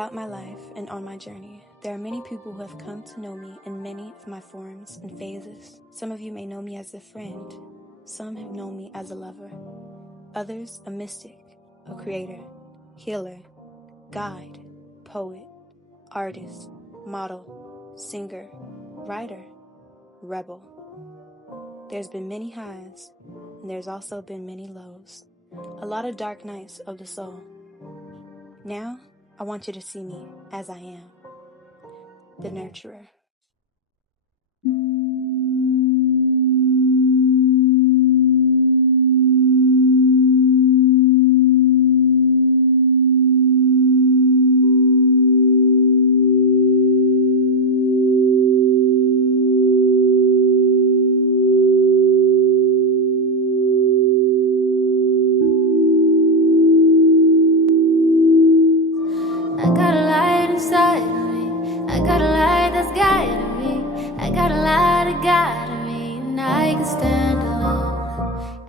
Throughout my life and on my journey, there are many people who have come to know me in many of my forms and phases. Some of you may know me as a friend. Some have known me as a lover. Others, a mystic, a creator, healer, guide, poet, artist, model, singer, writer, rebel. There's been many highs, and there's also been many lows. A lot of dark nights of the soul. Now, I want you to see me as I am, the nurturer. I got a light inside of me. I got a light that's guiding me. I got a light that guiding me. And I can stand alone.